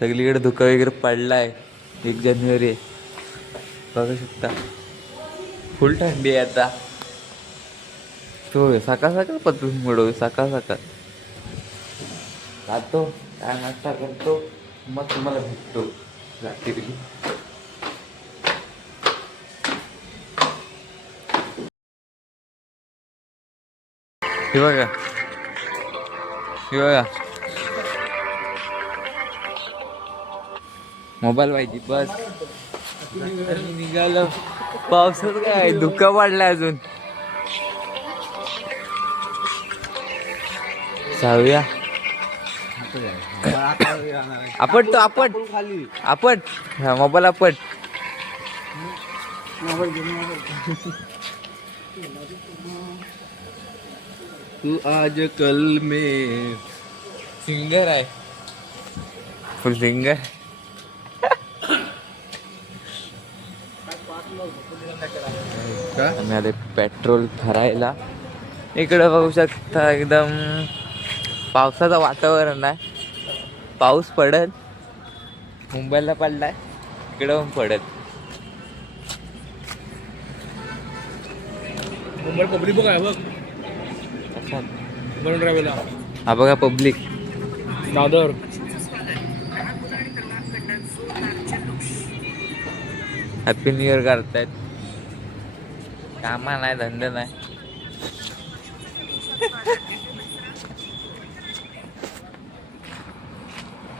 सगळीकडे धुका वगैरे पडलाय. 1 जानेवारी आहे, बघू शकता. फुल थंडी आहे आता. तो सकाळ सकाळ पतून मिळव सकाळ सकाळ जातो, काय नाश्ता करतो, मग तुम्हाला भेटतो रात्री. हे बघा, हे बघा, मोबाईल पाहिजे बस. निघालं पावसात, काय धुका पडलाय अजून. जाऊया आपट, तो आपट, आपट, हा मोबाईल आपट. तू आज कल में सिंगर आहे, फुल सिंगर. आम्ही आले पेट्रोल भरायला. इकडे बघू शकता एकदम पावसाचं वातावरण आहे. पाऊस पडल, मुंबईला पडलाय, इकडं पण पडल. मुंबई पब्लिक बघा बघ, मरून ड्रायव्हरला. हा बघा public, Dadar. Happy new year करतायत. कामा नाही, धंदा नाही.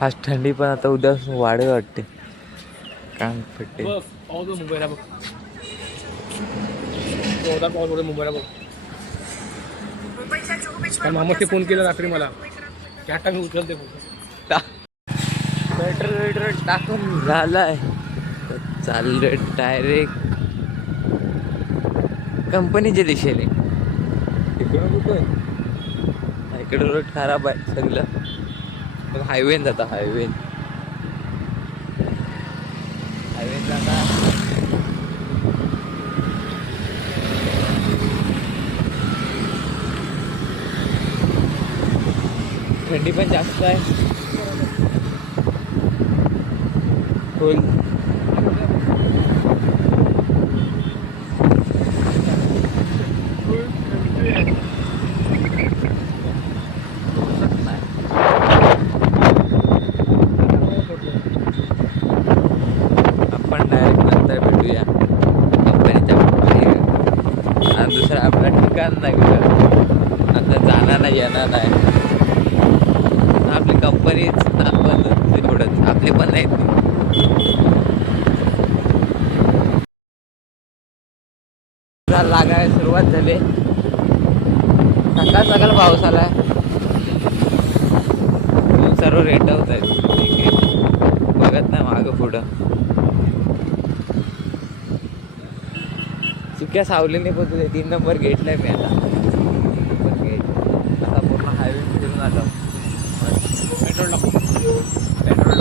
आज थंडी पण आता उद्या वाढेल वाटते. काम पडते बघ पाऊस मुंबईला बघ, जोरदार पाऊस पडतो मुंबईला बघ. कारण मामाने फोन केला रात्री मला, त्या टाइम उचलते फोन. पेट्रोल टाकून झालाय, चाललंय डायरेक्ट कंपनीच्या दिशेने. इकडं कुठं, इकडं रोड खराब आहे सगळं. हायवे जाता, हायवे जाता. थंडी पण जास्त आहे फुल. आपण डायरेक्ट नंतर भेटूया कंपनीच्या बाहेर. आणि दुसरं आपलं ठिकाण नाही कुठं आता जाणार नाही, येणार नाही. आपली कंपनीच आपण तेवढंच, आपले पण नाही. लागायला सुरुवात झाली. सकाळ सकाळ पाऊस आला, सर्व रेटवत आहेत. ठीक आहे, बघत नाही मागं पुढं. सुक्या सावलीने पण 3 नंबर गेटला मी आता. गेट आता पूर्ण हायवे फिरून आलो. पेट्रोल टाकू, पेट्रोल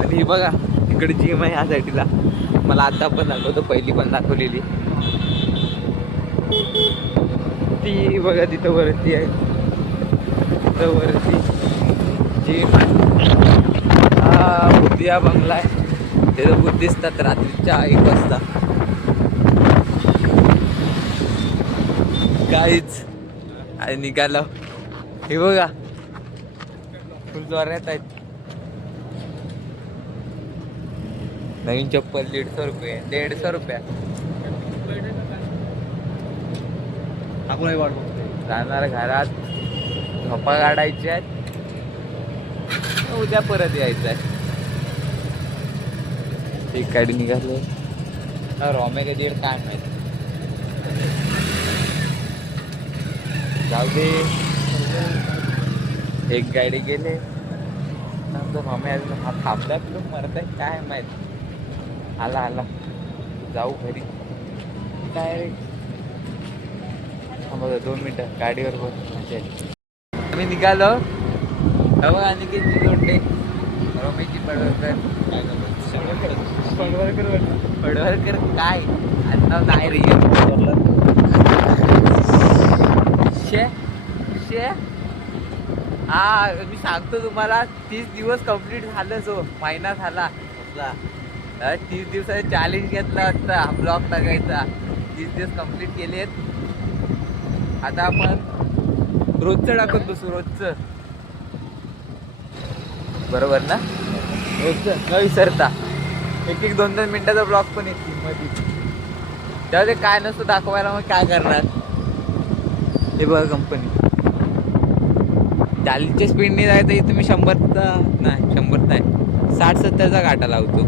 आणि ही बघा इकडे जिम आहे ह्या साईडला. मला आता पण दाखवतो, पहिली पण दाखवलेली ती बघा. तिथं वरती आहे, तिथं वरती जिम आहे. हा बुद्धिया बंगला आहे. तिथं बुद्ध दिसतात रात्रीच्या 1 वाजता. काहीच आणि निघालो. हे बघा फुल जोरात आहेत. नवीन चप्पल 150 रुपये, 150 रुपया. जाणार घरात, झोपा काढायच्या आहेत, उद्या परत यायचं आहे. एक गाडी निघालो. रॉमे कधी काय माहिती, जाऊ दे. एक गाडी गेले, रॉमे अजून हा थांबला तुला मरताय काय माहिती. आला आला, जाऊ घरी डायरेक्ट. 2 मिनटं गाडीवर बस. आम्ही निघालो. आणि किती जोडले रमेशजी पडवळकर. पडवळकर काय आता नाही रे. शे शे हा मी सांगतो तुम्हाला 30 दिवस कंप्लीट झालं जो महिना झाला आपला 30 दिवसाचा चॅलेंज घेतला होता ब्लॉग टाकायचा 30 दिवस कंप्लीट केलेत. आता आपण रोजचं टाकत बसू रोजचं बरोबर ना रोजचं न विसरता एक 2-2 मिनिटाचा ब्लॉग पण येतील मध्ये तेव्हा ते काय नसतं दाखवायला मग काय करणार. हे बघा कंपनी 40च्या स्पीडने जायचं इथं मी 100चा नाही 100 नाही 60-70चा काटा लावतो.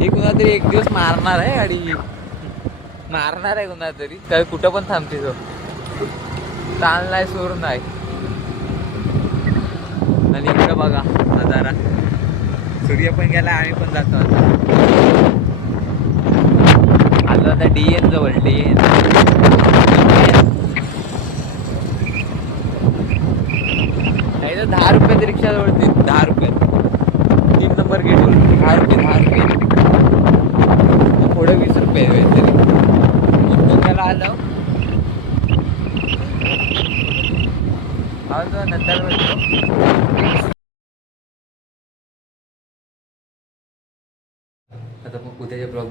हे कुणा तरी एक दिवस मारणार आहे गाडी मारणार आहे कुणा तरी काय कुठं पण थांबते तो ताण नाही सूर नाही. आणि इकडं बघा नजारा सूर्य पण गेला आम्ही पण जातो आता DN जवळ DN नाही तर 10 रुपयाची रिक्षा जवळती 10 रुपये 3 नंबर गेटवर 10 रुपये पुढे 20 रुपये तरी त्याला आलं नंतर आता मग उद्याच्या ब्लॉग